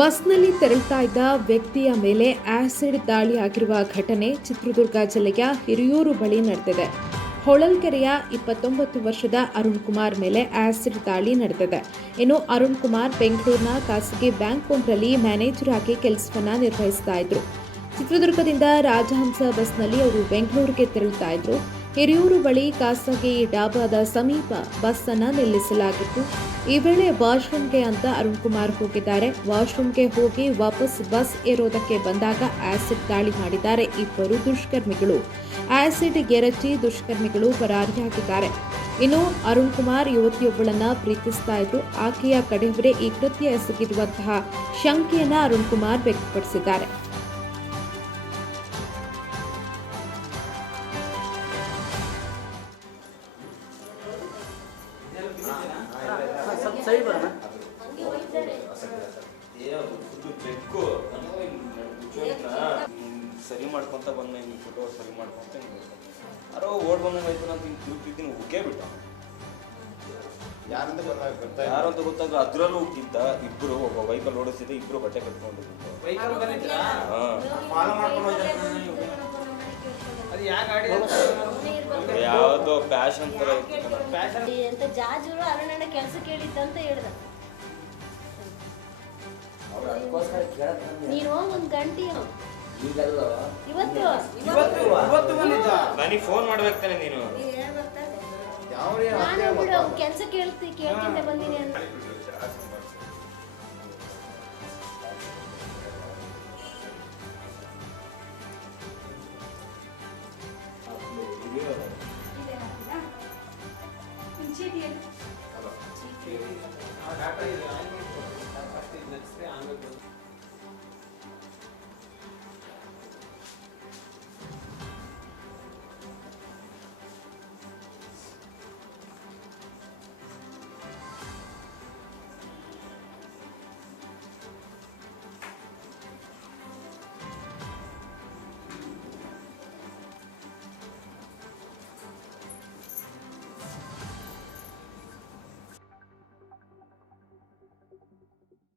ಬಸ್ನಲ್ಲಿ ತೆರಳುತ್ತಾ ಇದ್ದ ವ್ಯಕ್ತಿಯ ಮೇಲೆ ಆಸಿಡ್ ದಾಳಿಯಾಗಿರುವ ಘಟನೆ ಚಿತ್ರದುರ್ಗ ಜಿಲ್ಲೆಯ ಹಿರಿಯೂರು ಬಳಿ ನಡೆದಿದೆ. ಹೊಳಲ್ಕೆರೆಯ 29 ವರ್ಷದ ಅರುಣ್ ಕುಮಾರ್ ಮೇಲೆ ಆಸಿಡ್ ದಾಳಿ ನಡೆದಿದೆ. ಇನ್ನು ಅರುಣ್ ಕುಮಾರ್ ಬೆಂಗಳೂರಿನ ಖಾಸಗಿ ಬ್ಯಾಂಕ್ ಒಂದರಲ್ಲಿ ಮ್ಯಾನೇಜರ್ ಆಗಿ ಕೆಲಸವನ್ನ ನಿರ್ವಹಿಸ್ತಾ ಇದ್ರು. ಚಿತ್ರದುರ್ಗದಿಂದ ರಾಜಹಂಸ ಬಸ್ನಲ್ಲಿ ಅವರು ಬೆಂಗಳೂರಿಗೆ ತೆರಳುತ್ತಾ ಇದ್ರು. ಹಿರಿಯೂರು ಬಳಿ ಖಾಸಗಿ ಡಾಬಾದ ಸಮೀಪ ಬಸ್ ಅನ್ನು ನಿಲ್ಲಿಸಲಾಗಿತ್ತು. ಈ ವೇಳೆ ವಾಶ್ರೂಮ್ಗೆ ಅಂತ ಅರುಣ್ ಕುಮಾರ್ ಹೋಗಿದ್ದಾರೆ. ವಾಶ್ರೂಮ್ಗೆ ಹೋಗಿ ವಾಪಸ್ ಬಸ್ ಏರೋದಕ್ಕೆ ಬಂದಾಗ ಆಸಿಡ್ ದಾಳಿ ಮಾಡಿದ್ದಾರೆ ಇಬ್ಬರು ದುಷ್ಕರ್ಮಿಗಳು. ಆಸಿಡ್ ಎರಚಿ ದುಷ್ಕರ್ಮಿಗಳು ಪರಾರಿಯಾಗಿದ್ದಾರೆ. ಇನ್ನು ಅರುಣ್ ಕುಮಾರ್ ಯುವತಿಯೊಬ್ಬಳನ್ನ ಪ್ರೀತಿಸ್ತಾ ಇದ್ರು. ಆಕೆಯ ಕಡೆಯವರೇ ಈ ಕೃತ್ಯ ಎಸಗಿರುವಂತಹ ಶಂಕೆಯನ್ನ ಅರುಣ್ ಕುಮಾರ್ ವ್ಯಕ್ತಪಡಿಸಿದ್ದಾರೆ. ಸರಿ ಮಾಡ್ಕೊಂತ ಬಂದ ಫೋಟೋ ಸರಿ ಮಾಡ್ಕೊಂತ ಯಾರೋ ಓಡ್ ಬಂದಂಗೆ ಆಯ್ತು ಅಂತ ತಿಳ್ತಿದ್ದೀನಿ. ಉಗ್ಗೇ ಬಿಟ್ಟ ಯಾರಂತ ಗೊತ್ತಾಗ ಅದ್ರಲ್ಲೂ ಉಗ್ಗಿದ್ದ ಇಬ್ರು. ಒಬ್ಬ ಬೈಕಲ್ಲಿ ಓಡಿಸಿದ್ರೆ ಇಬ್ರು ಬಟ್ಟೆ ಕಟ್ಕೊಂಡು ಯಾವ್ದೋ ಪ್ಯಾಷನ್ ತರ ಇತ್ತು. ಜಾಜೂರು ಅರುಣಣ್ಣ ಕೆಲಸ ಕೇಳಿದ್ದಂತ ಹೇಳ್ದ. ನೀನು ಹೋಗಿ ಒಂದು ಗಂಟೆ ಇವತ್ತು ನನಗೆ ಫೋನ್ ಮಾಡ್ಬೇಕಾನೆ ನೀನು. ನಾನು ಬಿಡು ಕೆಲಸ ಕೇಳ್ಕೊಂಡೆ ಬಂದೀನಿ ಅಂತ. ಚೀಟಿ